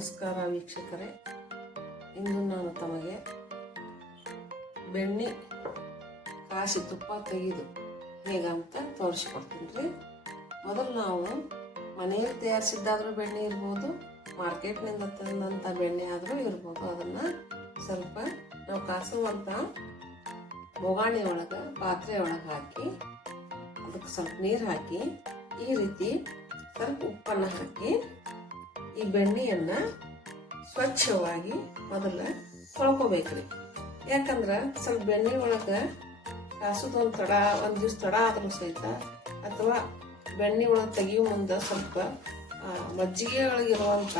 ನಮಸ್ಕಾರ ವೀಕ್ಷಕರೇ, ಇಂದು ನಾನು ತಮಗೆ ಬೆಣ್ಣೆ ಕಾಸಿ ತುಪ್ಪ ತೆಗೆದು ಹೇಗಂತ ತೋರಿಸ್ಕೊಡ್ತೀನಿ ರೀ. ಮೊದಲು ನಾವು ಮನೆಯಲ್ಲಿ ತಯಾರಿಸಿದ್ದಾದರೂ ಬೆಣ್ಣೆ ಇರ್ಬೋದು, ಮಾರ್ಕೆಟ್ನಿಂದ ತಂದಂಥ ಬೆಣ್ಣೆ ಆದರೂ ಇರ್ಬೋದು. ಅದನ್ನು ಸ್ವಲ್ಪ ನಾವು ಕಾಸುವಂಥ ಬೊಗಾಣಿ ಒಳಗೆ ಪಾತ್ರೆ ಒಳಗೆ ಹಾಕಿ ಅದಕ್ಕೆ ಸ್ವಲ್ಪ ನೀರು ಹಾಕಿ ಈ ರೀತಿ ಸ್ವಲ್ಪ ಉಪ್ಪನ್ನು ಹಾಕಿ ಈ ಬೆಣ್ಣೆಯನ್ನು ಸ್ವಚ್ಛವಾಗಿ ಮೊದಲು ತೊಳ್ಕೊಬೇಕ್ರಿ. ಯಾಕಂದ್ರೆ ಸ್ವಲ್ಪ ಬೆಣ್ಣೆ ಒಳಗೆ ಕಾಸೋದೊಂದು ಒಂದು ದಿವ್ಸ ತಡ ಆದರೂ ಸಹಿತ ಅಥವಾ ಬೆಣ್ಣೆ ಒಳಗೆ ತೆಗಿಯೋ ಮುಂದೆ ಸ್ವಲ್ಪ ಮಜ್ಜಿಗೆ ಒಳಗಿರುವಂಥ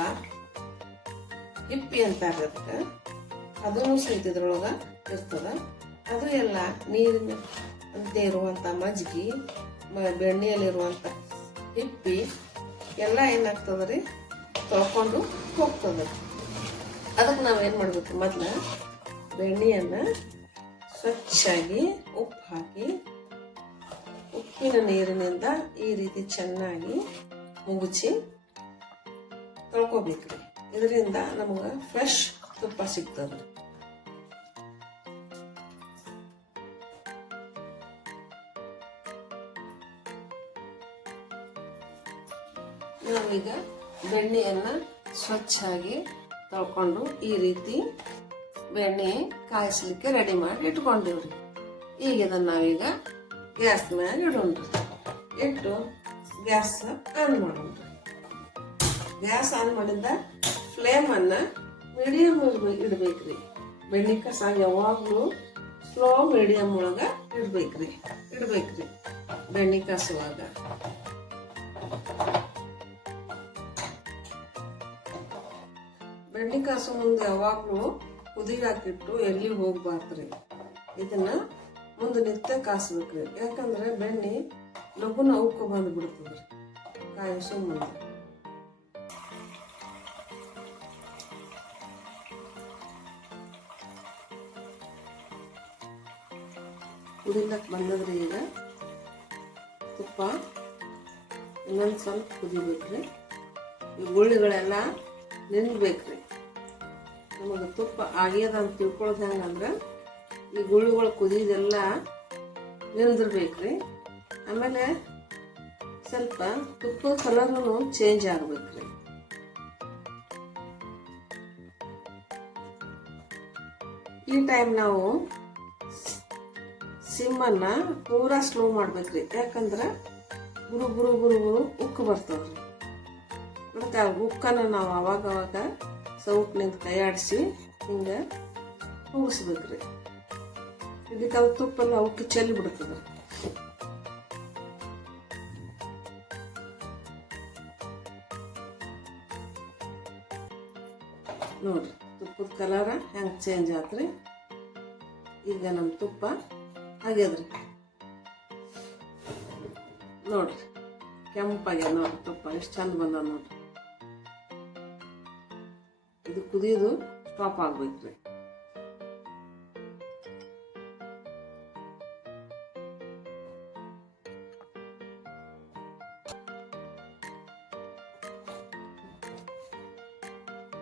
ಹಿಪ್ಪಿ ಅಂತಾರೆ ಅದಕ್ಕೆ, ಅದೂ ಸಹಿತ ಇದ್ರೊಳಗೆ ಇರ್ತದೆ. ಅದು ಎಲ್ಲ ನೀರಿನ ಅಂತೆ ಇರುವಂಥ ಮಜ್ಜಿಗೆ, ಬೆಣ್ಣೆಯಲ್ಲಿರುವಂಥ ಹಿಪ್ಪಿ ಎಲ್ಲ ಏನಾಗ್ತದೆ ರೀ, ತೊಳ್ಕೊಂಡು ಹೋಗ್ತದೆ. ಅದಕ್ಕೆ ನಾವೇನು ಮಾಡಬೇಕು, ಮೊದಲು ಬೆಣ್ಣೆಯನ್ನು ಸ್ವಚ್ಛಾಗಿ ಉಪ್ಪು ಹಾಕಿ ಉಪ್ಪಿನ ನೀರಿನಿಂದ ಈ ರೀತಿ ಚೆನ್ನಾಗಿ ಮುಗುಚಿ ತೊಳ್ಕೊಬೇಕ್ರಿ. ಇದರಿಂದ ನಮಗೆ ಫ್ರೆಶ್ ತುಪ್ಪ ಸಿಗ್ತದೆ. ನಾವೀಗ ಬೆಣ್ಣೆಯನ್ನು ಸ್ವಚ್ಛಾಗಿ ತೊಳ್ಕೊಂಡು ಈ ರೀತಿ ಬೆಣ್ಣೆ ಕಾಯಿಸ್ಲಿಕ್ಕೆ ರೆಡಿ ಮಾಡಿ ಇಟ್ಕೊಂಡಿವ್ರಿ. ಈಗ ಇದನ್ನು ನಾವೀಗ ಗ್ಯಾಸ್ ಮ್ಯಾಗ ಇಡೋಣ್ರಿ. ಇಟ್ಟು ಗ್ಯಾಸ್ ಆನ್ ಮಾಡೋಣ್ರಿ. ಗ್ಯಾಸ್ ಆನ್ ಮಾಡಿದ್ದ ಫ್ಲೇಮನ್ನು ಮೀಡಿಯಮ್ ಇಡ್ಬೇಕ್ರಿ. ಬೆಣ್ಣೆ ಕಸ ಯಾವಾಗಲೂ ಸ್ಲೋ ಮೀಡಿಯಮ್ ಒಳಗೆ ಇಡ್ಬೇಕ್ರಿ. ಬೆಣ್ಣೆ ಕಾಸುವಾಗ ಬೆಣ್ಣೆ ಕಾಸು ಮುಂದೆ ಯಾವಾಗಲೂ ಕುದಿಗೆ ಹಾಕಿಟ್ಟು ಎಲ್ಲಿ ಹೋಗ್ಬಾರ್ದ್ರಿ. ಇದನ್ನ ಮುಂದೆ ನಿತ್ಯ ಕಾಸ್ಬೇಕ್ರಿ. ಯಾಕಂದ್ರೆ ಬೆಣ್ಣೆ ಲಘುನ ಉಕ್ಕು ಬಂದು ಬಿಡ್ತದ್ರಿ ಕಾಯಿಸೋ ಮುಂದೆ. ಕುದಿಲಕ್ಕೆ ಬಂದದ್ರಿ. ಈಗ ತುಪ್ಪ ಇನ್ನೊಂದು ಸ್ವಲ್ಪ ಕುದಿಬೇಕ್ರಿ. ಈ ಗುಳ್ಳಿಗಳೆಲ್ಲ ನೆನ್ಬೇಕ್ರಿ. ನಮಗೆ ತುಪ್ಪ ಆಗ್ಯದ ಅಂತ ತಿಳ್ಕೊಳ್ಳೋದು ಹೆಂಗಂದ್ರೆ ಈ ಗುಳ್ಳುಗಳು ಕುದಿದೆಲ್ಲ ನೆಂದಿರ್ಬೇಕ್ರಿ. ಆಮೇಲೆ ಸ್ವಲ್ಪ ತುಪ್ಪದ ಕಲರ್ನು ಚೇಂಜ್ ಆಗ್ಬೇಕ್ರಿ. ಈ ಟೈಮ್ ನಾವು ಸಿಮ್ಮನ್ನ ಪೂರಾ ಸ್ಲೋ ಮಾಡ್ಬೇಕ್ರಿ. ಯಾಕಂದ್ರೆ ಗುರು ಗುರು ಗುರು ಗುರು ಉಕ್ಕು ಬರ್ತವ್ರಿ. ಮತ್ತೆ ಆ ಉಕ್ಕನ್ನು ನಾವು ಅವಾಗ ಸೌಟ್ನಿಂದ ಕೈಯಾಡಿಸಿ ಹಿಂಗೆ ಮುಗಿಸ್ಬೇಕ್ರಿ. ಇದಕ್ಕೆ ಅದು ತುಪ್ಪಲ್ಲ ಉಕ್ಕಿ ಚೆಲ್ಲಿ ಬಿಡ್ತದೆ. ನೋಡ್ರಿ ತುಪ್ಪದ ಕಲರ್ ಹೆಂಗೆ ಚೇಂಜ್ ಆತ್ರಿ. ಈಗ ನಮ್ಮ ತುಪ್ಪ ಆಗ್ಯದ್ರಿ. ನೋಡ್ರಿ ಕೆಂಪಾಗ್ಯದ ನೋಡ್ರಿ. ತುಪ್ಪ ಎಷ್ಟು ಚಂದ ಬಂದ ನೋಡ್ರಿ. ಇದು ಕುದಿಯೋದು ಸ್ಟಾಪ್ ಆಗ್ಬೇಕ್ರಿ.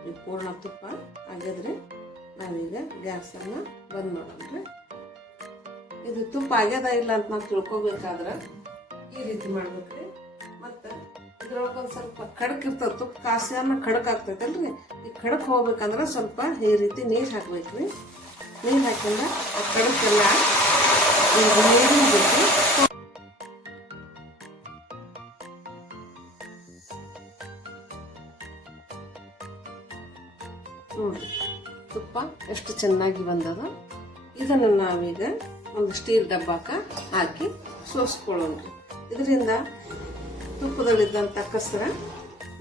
ಈ ಪೂರ್ಣ ತುಪ್ಪ ಆಗ್ಯದ್ರಿ. ನಾವೀಗ ಗ್ಯಾಸನ್ನು ಬಂದ್ ಮಾಡೋಣ್ರಿ. ಇದು ತುಪ್ಪ ಆಗ್ಯದ ಇಲ್ಲ ಅಂತ ನಾವು ತಿಳ್ಕೊಬೇಕಾದ್ರೆ ಈ ರೀತಿ ಮಾಡ್ಬೇಕ್ರಿ. ಮತ್ತೆ ಇದ್ರೊಳಗೊಂದು ಸ್ವಲ್ಪ ಖಡಕ್ ಇರ್ತದೆ. ತುಪ್ಪ ಕಾಸಿನ ಖಡಕ್ ಆಗ್ತೈತಲ್ರಿ. ಈ ಖಡಕ್ ಹೋಗ್ಬೇಕಂದ್ರೆ ಸ್ವಲ್ಪ ಈ ರೀತಿ ನೀರು ಹಾಕ್ಬೇಕ್ರಿ. ನೀರು ಹಾಕಿಂದ ಆ ಖಡಕ್ಕೆಲ್ಲ ನೀರಿನ ಜೊತೆ ನೋಡ್ರಿ ತುಪ್ಪ ಎಷ್ಟು ಚೆನ್ನಾಗಿ ಬಂದದ. ಇದನ್ನು ನಾವೀಗ ಒಂದು ಸ್ಟೀಲ್ ಡಬ್ಬಾಕ ಹಾಕಿ ಸೋಸ್ಕೊಳ್ಳೋಣ್ರಿ. ಇದರಿಂದ ತುಪ್ಪದಲ್ಲಿದ್ದಂಥ ಕಸರ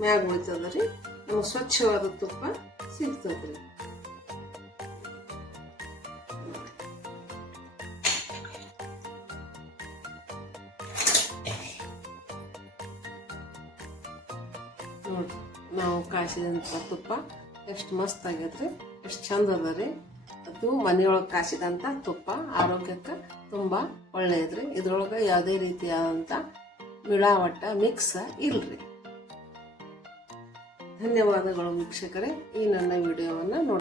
ಮ್ಯಾಗ ಉಳಿತದ್ರಿ. ನಮಗೆ ಸ್ವಚ್ಛವಾದ ತುಪ್ಪ ಸಿಗ್ತದ್ರಿ. ನೋಡ್ರಿ ನಾವು ಕಾಸಿದಂಥ ತುಪ್ಪ ಎಷ್ಟು ಮಸ್ತ್ ಆಗ್ಯದ್ರಿ, ಎಷ್ಟು ಚಂದ ಅದ ರೀ. ಅದು ಮನೆಯೊಳಗೆ ಕಾಸಿದಂಥ ತುಪ್ಪ ಆರೋಗ್ಯಕ್ಕೆ ತುಂಬ ಒಳ್ಳೆಯದ್ರಿ. ಇದ್ರೊಳಗೆ ಯಾವುದೇ ರೀತಿಯಾದಂಥ ಮಿಳಾವಟ್ಟ ಮಿಕ್ಸ್ ಇಲ್ರಿ. ಧನ್ಯವಾದಗಳು ವೀಕ್ಷಕರೇ ಈ ನನ್ನ ವಿಡಿಯೋವನ್ನು ನೋಡಿ